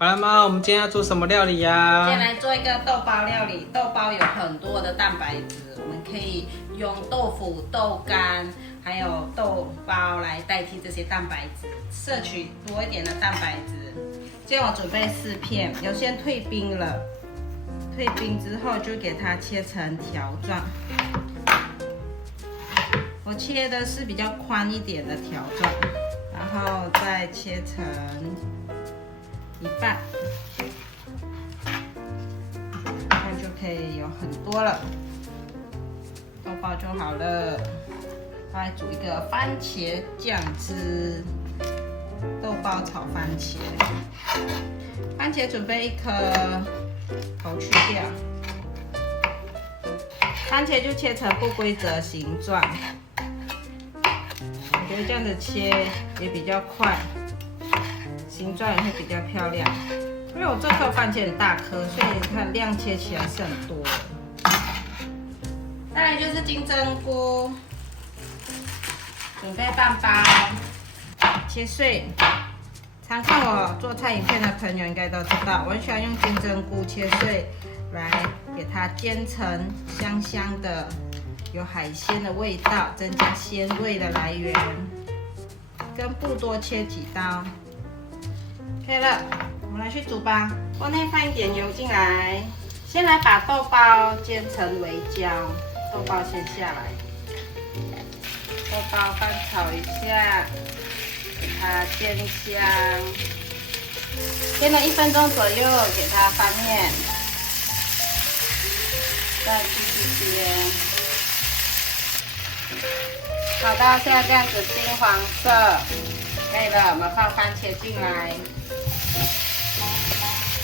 好了嗎？我們今天要做什麼料理呀？今天來做一個豆包料理。豆包有很多的蛋白質，我們可以用豆腐、豆干，還有豆包來代替這些蛋白質，攝取多一點的蛋白質。今天我準備4片，有先退冰了，退冰之後就給它切成條狀。我切的是比較寬一點的條狀，然後再切成一半，这樣就可以有很多了，豆包就好了。来煮一個番茄醬汁，豆包炒番茄。番茄準備1顆，頭去掉。番茄就切成不規則形狀，我覺得這樣子切也比較快。形狀也會比較漂亮，因為我這顆番茄很大顆，所以它量切起來是很多的。再來就是金針菇，準備半包，切碎。常看我做菜影片的朋友應該都知道，我很喜歡用金針菇切碎來給它煎成香香的，有海鮮的味道，增加鮮味的來源。根部多切幾刀。可以了，我們來去煮吧。鍋內放一點油進來，先來把豆包煎成微焦，豆包先下來，豆包翻炒一下，給它煎香，煎了1分鐘左右，給它翻面，再繼續煎，炒到現在這樣子金黃色，可以了，我們放番茄進來。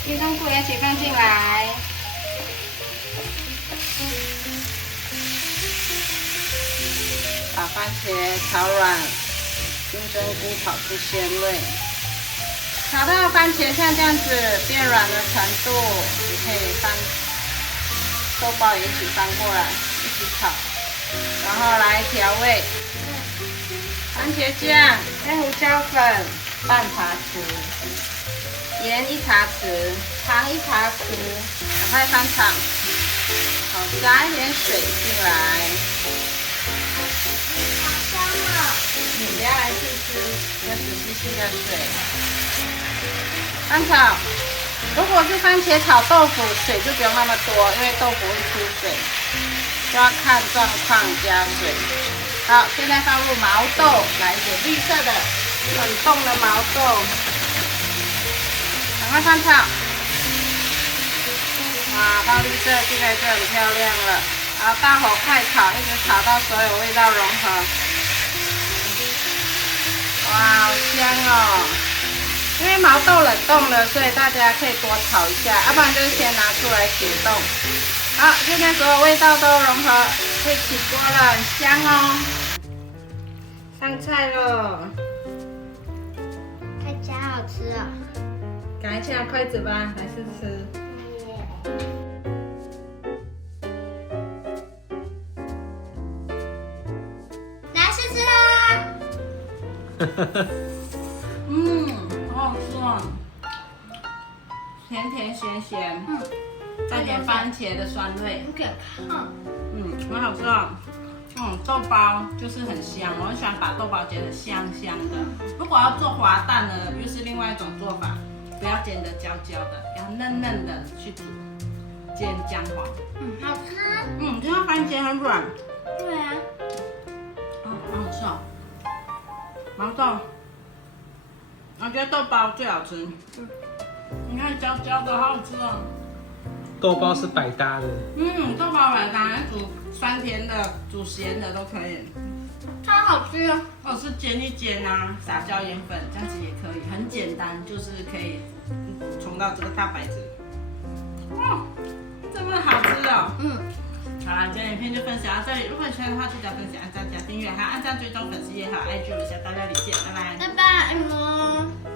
金針菇也一起放進來，把番茄炒軟，金針菇炒出鮮味。炒到番茄像這樣子變軟的程度，就可以翻豆包也一起翻過來，一起炒，然後來調味，番茄醬、黑胡椒粉半茶匙。鹽1茶匙，糖1茶匙，趕快翻炒。好，加一點水進來。好香啊！你不要來試試，要仔細的水。翻炒。如果是番茄炒豆腐，水就不用那麼多，因為豆腐會出水，就要看狀況加水。好，現在放入毛豆，來一點綠色的、很凍的毛豆。趕快翻炒，哇，放綠色進來就很漂亮了。然後大火快炒，一直炒到所有味道融合。哇，好香哦！因為毛豆冷凍了，所以大家可以多炒一下，要不然就是先拿出來解凍。好，現在所有味道都融合，可以起鍋了，很香哦。上菜了，看起来好吃哦。趕快切筷子吧，來試吃。來試吃啦！好好吃哦，甜甜鹹鹹，帶點番茄的酸味。很好吃哦。豆包就是很香，我很喜歡把豆包煎得香香的。如果要做滑蛋呢，又是另外一種做法。不要煎得焦焦的，要嫩嫩的去煮，煎姜黄。好吃。这个番茄很軟。對啊。好好吃哦。毛豆，我覺得豆包最好吃。你看焦焦的，好好吃哦。豆包是百搭的。豆包百搭，煮酸甜的、煮鹹的都可以。超好吃哦！或者是煎一煎啊，撒椒鹽粉，這樣子也可以，很簡單，就是可以補充到這個蛋白質。這麼好吃哦！好啦，今天影片就分享到這裡。如果你喜歡的話，記得分享、按讚、加訂閱，還有按讚追蹤粉絲頁還有IG，我們下大料理見，拜拜。拜拜。